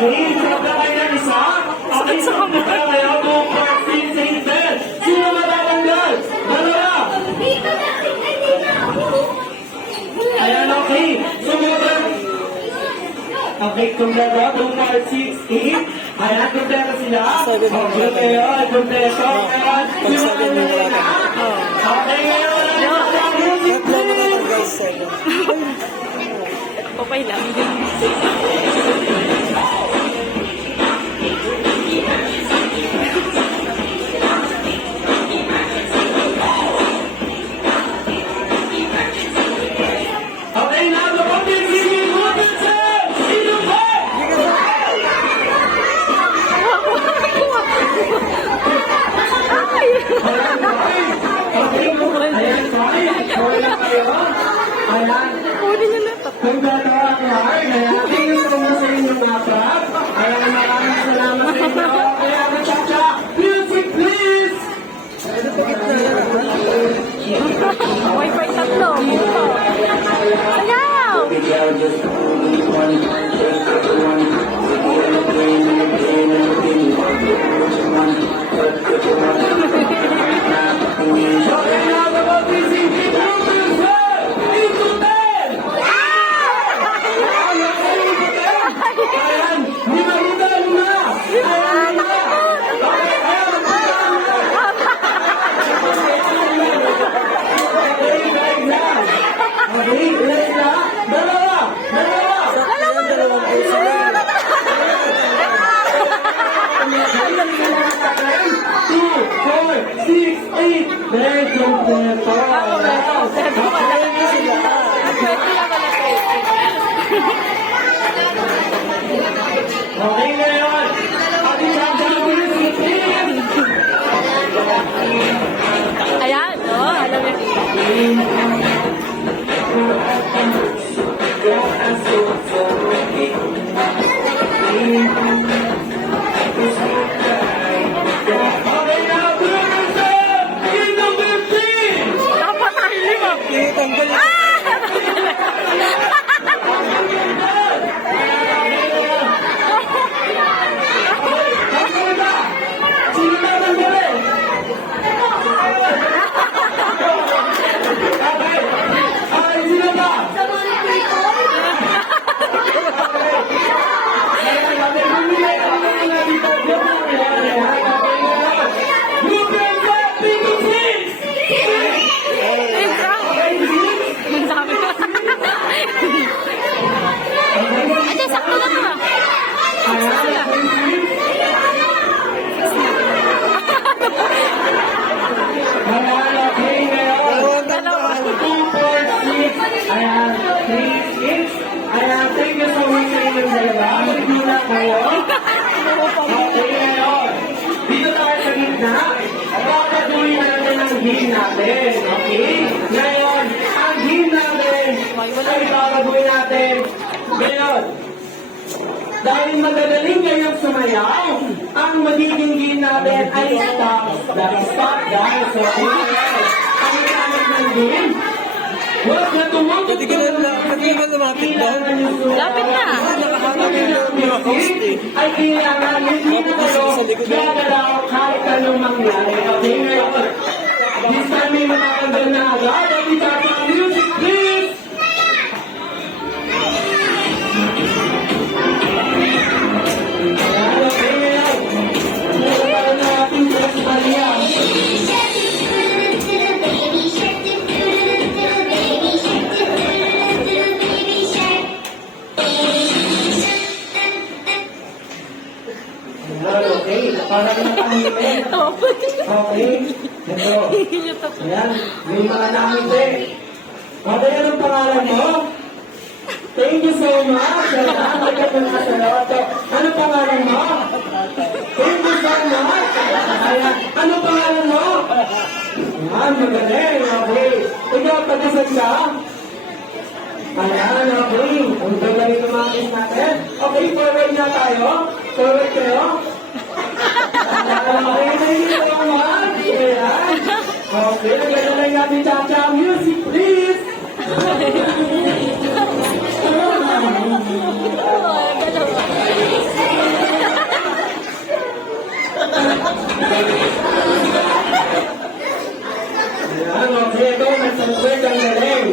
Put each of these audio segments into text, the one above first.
Okay, sobra kayo ng isa. Okay, sobra kayo. 2, 4, 6, 8, 10. Sino matatanggal? Dalawa. Ayan, okay. Sumunod. Okay, kumpleto. 2, 4, 6, 8. Ayan, kumpleto sila. Okay, ngayon. Kumpleto. Ayan. Okay, ngayon. Papay lang. Kung gano'n ang heart, kaya tingin ko mo sa inyong apat. Kaya maraming salamat sa inyo. Kaya Chacha, music please! Wi-Fi tatlo. Ayaw! Okay ngayon. Ayan, no? Alam mo. Okay na, Bruno! In the 15! Dapat tayo 5. natin. Okay? Ngayon, ang game natin ay babaguhin natin. Ngayon, dahil magagaling kayong sumayaw, ang magiging game natin ay stop. That is stop, guys. Okay? Ang gamit ng game, huwag na tumutok. Pwede ka lumapit doon. Lapit na. Ay kailangan hindi na kayo gagalaw kahit anong mangyari. Okay, ngayon. This time may makakagal na agad. At itapa music, please! Ayan, okay, ngayon. Nagkakaroon na ating festival yan. Ayan, okay. Para na tahimik. Okay. Ito. Ayan. May mga nakita. Okay, anong pangalan mo? Thank you so much. Ayan, magkat na sa lahat. Anong pangalan mo? Thank you so much. Ayan, anong pangalan mo? Ayan, magaling. Okay. Ikaw, pag-isag ka? Ayan, okay. Ang gagaling ng mga kiss natin. Okay, forward na tayo. Forward kayo. Okay, thank you so much. Ayan. Okay, naglalagay lang natin cha-cha music, please. Ayan, okay. Ito, nagsasalit ang galing.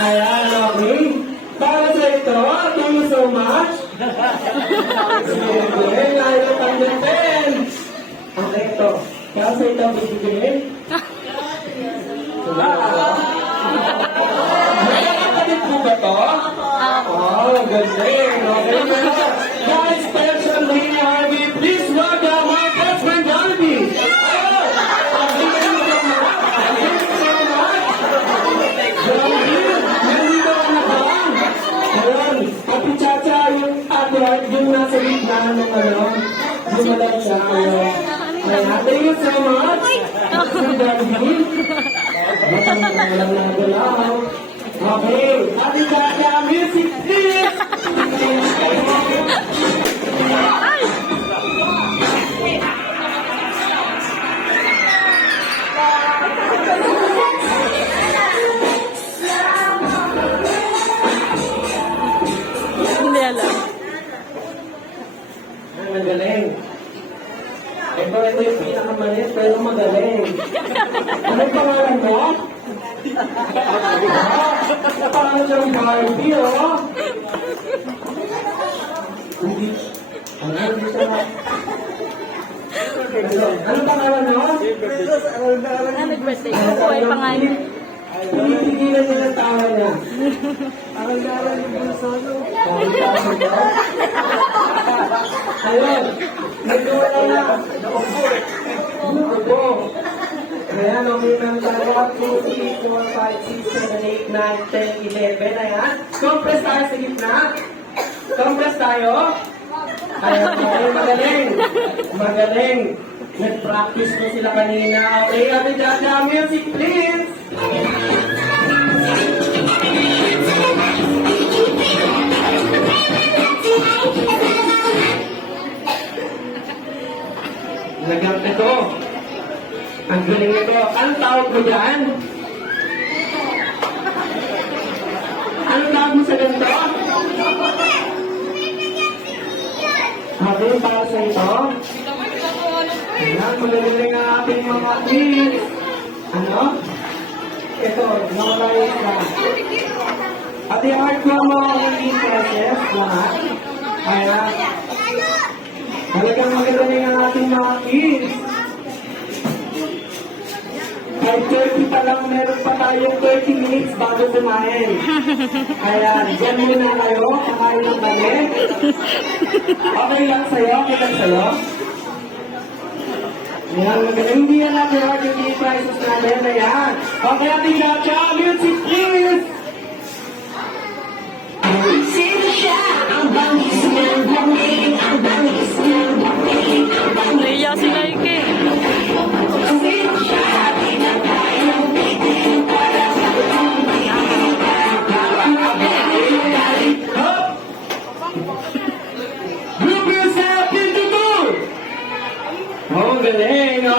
Ayan, okay. Para sa ito, thank you so much. Okay, ayaw tanggapin. Okay, ito. Para sa ito, bibigyan. Nakakapagit po ba ito? Oh, galing. Okay, guys, specially, Harvey, please welcome my best friend, Harvey. Oh, okay, thank you so much. Thank you so much. Nandito ka na ba? Ayan, Ate Chacha, yung ate Art, yung nasa gitna ng ano, gumalat siya. Ayan, thank you so much. Ang Darby. Walang nagalaw. Okay, Ate Chacha, music please! Hindi alam. Ay, magaling. Ito yung pinakamaliit, pero magaling. Anong pangalan mo? Pangalan ng Barbie, oh. Hindi. Hindi siya. Anong pangalan mo? Nag-birthday. Ako ay pangalan. Pinipigilan niya ng tawa niya. Aral-aral yung mga solo. Ayun. Nagduwa na. Upo. Ayan, okay lang tayo. 1, 2, 3, 4, 5, 6, 7, 8, 9, 10, 11. Ayan. Compress tayo sa gitna. Compress tayo. Ayan, okay. Magaling. Magaling. Nag-practice na sila kanina. Okay, Ate Jaja, music please. Lagyan ito. Ang galing ito. Anong tawag mo dyan? Anong tawag mo sa ganito? Okay, para sa ito. Ayan, magaling ang ating mga kids. Ano? Ito, nakalagay ka. At i-art mo mga hindi process lahat. Ayan. Talagang magaling ang ating mga kids. Kahit 30 pa lang, meron pa tayong 30 minutes bago kumain. Ayan, dyan muna kayo, kakain ng kami. Okay lang sa'yo? Okay lang sa'yo? Ayan, magaling. Hindi yan natin yung key prizes natin. Ayan. Okay, ating Chacha, music please! Naiya si Nike.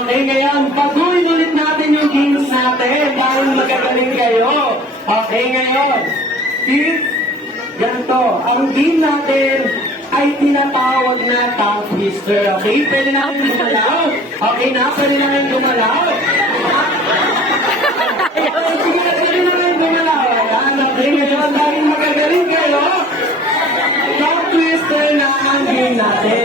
Okay, ngayon, patuloy ulit natin yung games natin dahil magagaling kayo. Okay, ngayon, kids, ganito, ang game natin ay tinatawag na tongue twister. Okay, pwede namin gumalaw. Okay na, pwede namin gumalaw. Okay,